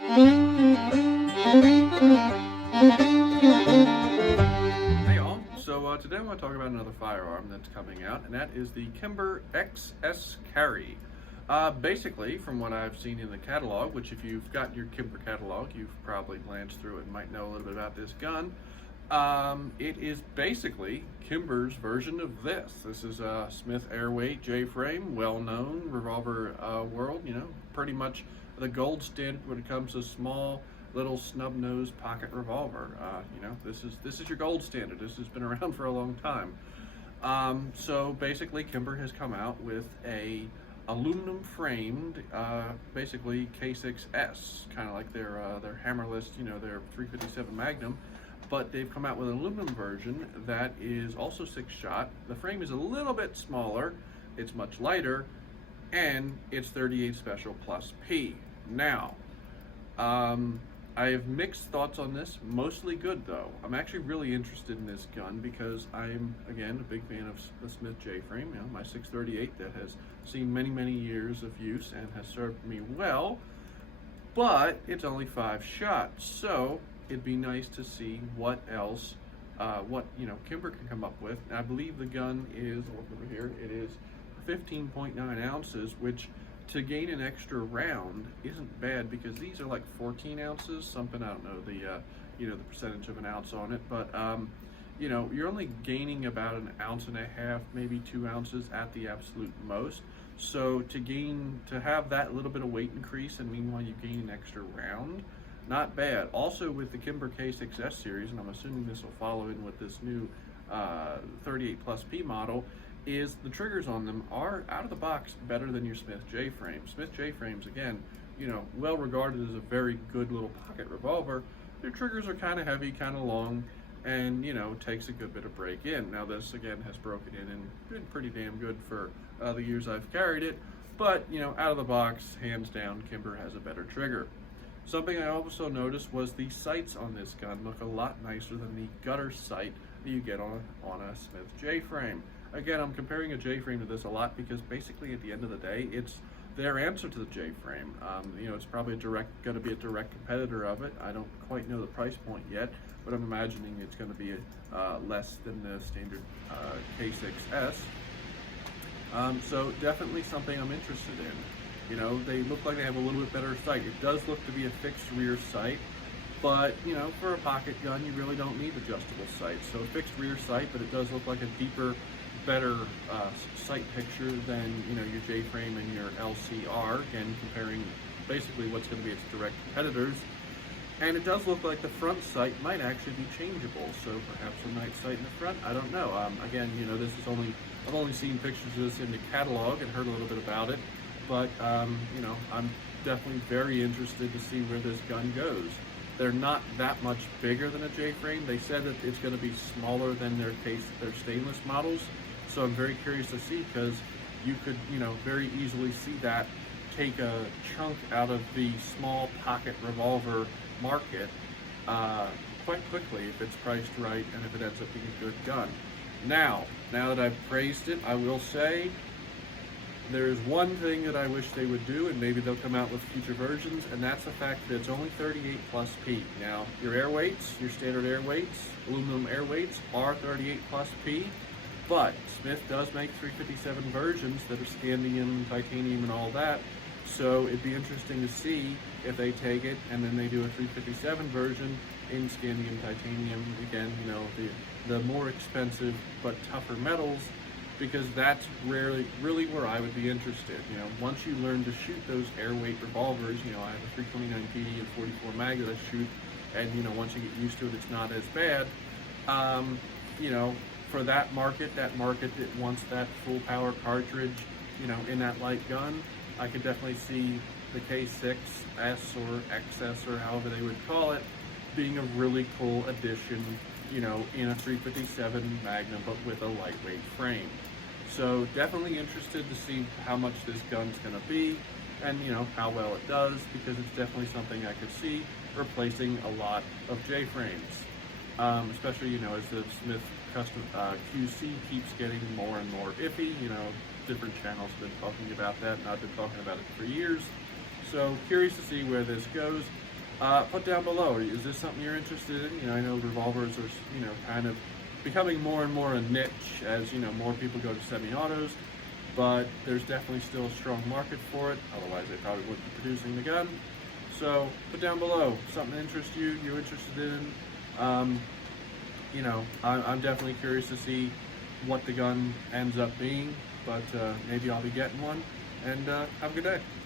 Hey all, today I want to talk about another firearm that's coming out, and that is the Kimber XS Carry. Basically, from what I've seen in the catalog, which if you've got your Kimber catalog, you've probably glanced through it and might know a little bit about this gun. It is basically Kimber's version of this. This is a Smith Airweight J-frame, well-known revolver world, pretty much the gold standard when it comes to small little snub-nosed pocket revolver. This is your gold standard. This has been around for a long time. So basically, Kimber has come out with a aluminum framed, basically K6s, kind of like their hammerless, their 357 Magnum. But they've come out with an aluminum version that is also 6-shot. The frame is a little bit smaller, it's much lighter, and it's 38 Special Plus P. Now, I have mixed thoughts on this, mostly good though. I'm actually really interested in this gun because I'm, again, a big fan of the Smith J-frame, my 638 that has seen many, many years of use and has served me well, but it's only 5 shots, so it'd be nice to see what else, Kimber can come up with. And I believe the gun is, look over here, it is 15.9 ounces, which to gain an extra round isn't bad because these are like 14 ounces, something, I don't know the percentage of an ounce on it, but you're only gaining about an ounce and a half, maybe 2 ounces at the absolute most. So to have that little bit of weight increase and meanwhile you gain an extra round, not bad. Also with the Kimber K6s series, and I'm assuming this will follow in with this new 38 Plus P model, is the triggers on them are out of the box better than your Smith J-frame. Smith J-frames, again, well regarded as a very good little pocket revolver. Their triggers are kind of heavy, kind of long, and takes a good bit of break in. Now this again has broken in and been pretty damn good for the years I've carried it, but out of the box, hands down, Kimber has a better trigger. Something I also noticed was the sights on this gun look a lot nicer than the gutter sight that you get on a Smith J-frame. Again, I'm comparing a J-frame to this a lot because basically at the end of the day, it's their answer to the J-frame. It's probably going to be a direct competitor of it. I don't quite know the price point yet, but I'm imagining it's going to be less than the standard K6s. So definitely something I'm interested in. They look like they have a little bit better sight. It does look to be a fixed rear sight, but for a pocket gun, you really don't need adjustable sights. So fixed rear sight, but it does look like a deeper, better sight picture than your J-frame and your LCR. Again, comparing basically what's going to be its direct competitors. And it does look like the front sight might actually be changeable. So perhaps a night sight in the front. I don't know. Again, this is I've only seen pictures of this in the catalog and heard a little bit about it. But I'm definitely very interested to see where this gun goes. They're not that much bigger than a J-frame. They said that it's going to be smaller than their stainless models. So I'm very curious to see because you could, very easily see that take a chunk out of the small pocket revolver market quite quickly if it's priced right and if it ends up being a good gun. Now that I've praised it, I will say there's one thing that I wish they would do, and maybe they'll come out with future versions, and that's the fact that it's only 38 Plus P. Now, your air weights, your standard air weights, aluminum air weights are 38 Plus P, but Smith does make 357 versions that are scandium, titanium, and all that. So it'd be interesting to see if they take it and then they do a 357 version in scandium, titanium, again, the more expensive but tougher metals, because that's really where I would be interested. Once you learn to shoot those airweight revolvers, I have a 329 PD and 44 mag that I shoot, and once you get used to it, it's not as bad. For that market that wants that full power cartridge, in that light gun, I could definitely see the K6s or XS or however they would call it being a really cool addition, in a 357 Magnum, but with a lightweight frame. So definitely interested to see how much this gun's going to be and how well it does, because it's definitely something I could see replacing a lot of J-frames, especially as the Smith custom QC keeps getting more and more iffy. Different channels have been talking about that, and I've been talking about it for years. So curious to see where this goes. put down below. Is this something you're interested in? You know, I know revolvers are, you know, kind of becoming more and more a niche as, you know, more people go to semi-autos, but there's definitely still a strong market for it. Otherwise, they probably wouldn't be producing the gun. So put down below something interests you, you're interested in. You know, I'm definitely curious to see what the gun ends up being, but maybe I'll be getting one. And have a good day.